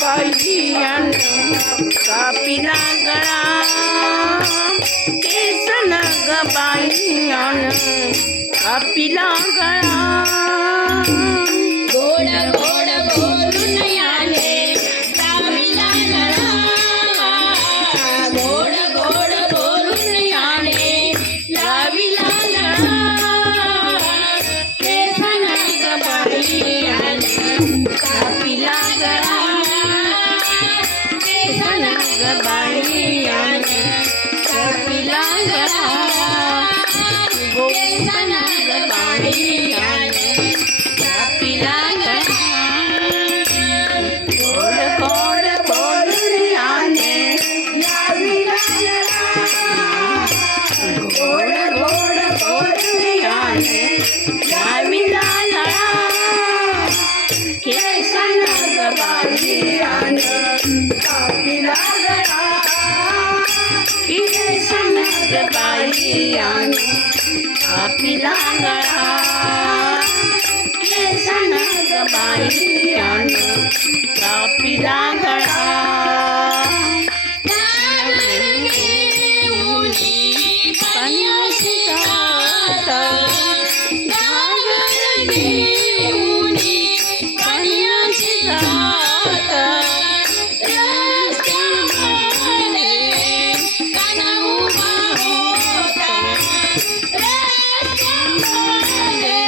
बाईयान कापिला गळा केसन ग बाईयान कापिला गळा गोड गोड बोलून याने लाविला गळा गोड गोड बोलून याने लाविला गळा केसन ग बाईयाने कापिला गळा केसन ग बाईयान कापिला गळा केसन ग बाईयाने कापिला गळा गोड गोड बोलून याने लाविला गळा गोड गोड बोलून याने लाविला गळा केसन ग बाईयान कापिला गळा केसन ग बाईयान कापिला गळा केसन ग बाईयान कापिला गळा पाण्याची जात घागर घेऊन पाण्याची जात रस्त्यामध्ये काना उभा होता रस्त्यामध्ये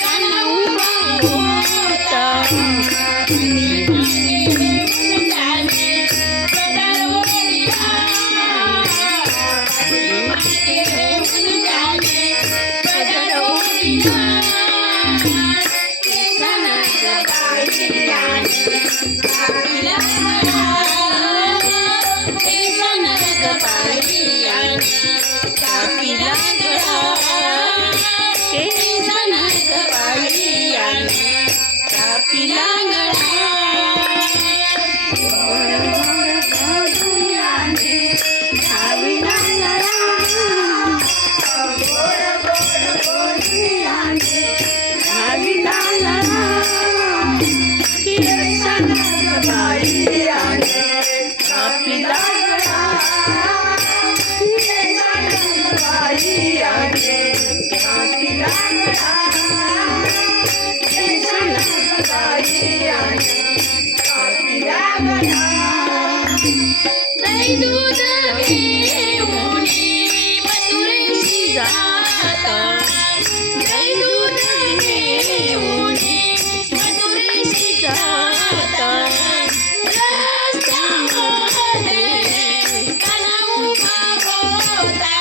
काना उभा होता कापिला गळा केसन ग बाईयान कापिला गळा गोड गोड बोलून याने लाविला गळा गोड गोड बोलून याने लाविला गळा केसन ग बाईयान कापिला गळा केसन ग बाईयान कापिला गळा केसन ग बाईयान कापिला गळा दही दूध घेऊन मथुरेशी जात दही दूध घेऊन मथुरेशी जात रस्त्यामध्ये काना उभा होता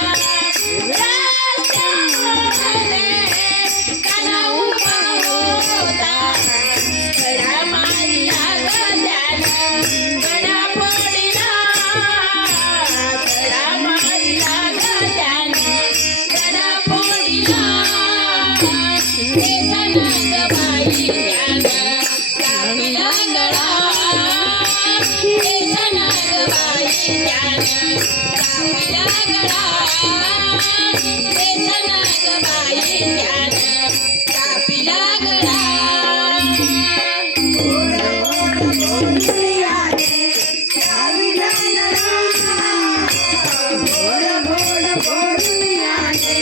रस्त्यामध्ये काना उभा होता गडा मारला ग त्यानं गडा पडला गडा मारला ग त्यानं गडा पडला केसन ग बाईयानं कापिला गळा केसन ग बाईयानं कापिला गळा केसन ग बाईयानं कापिला गळा गोड गोड बोलून याने लाविला गळा गोड गोड बोलून याने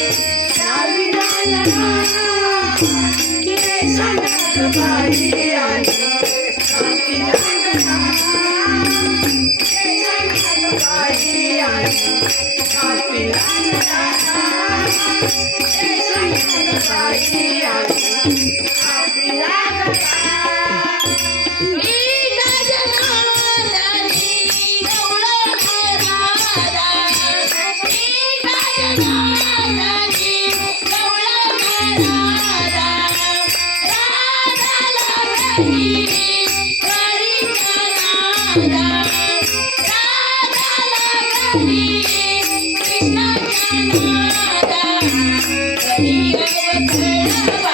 लाविला गळा केसन ग बाईयान कापिला गळा केसन ग बाईयान कापिला गळा केसन ग बाईयान कापिला गळा एका जनार्दनी गवळ राधा एका जनार्दनी गवळ राधा राधा लागली हरीचा नादा राधा लागली कृष्णाचा नादा हरी अवतळला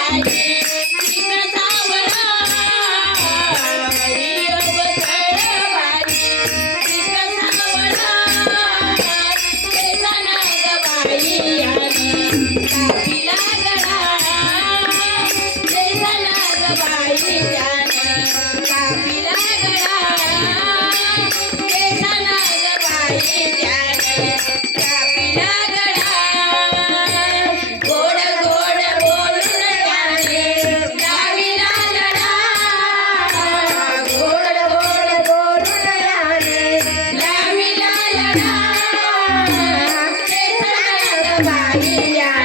बाई आली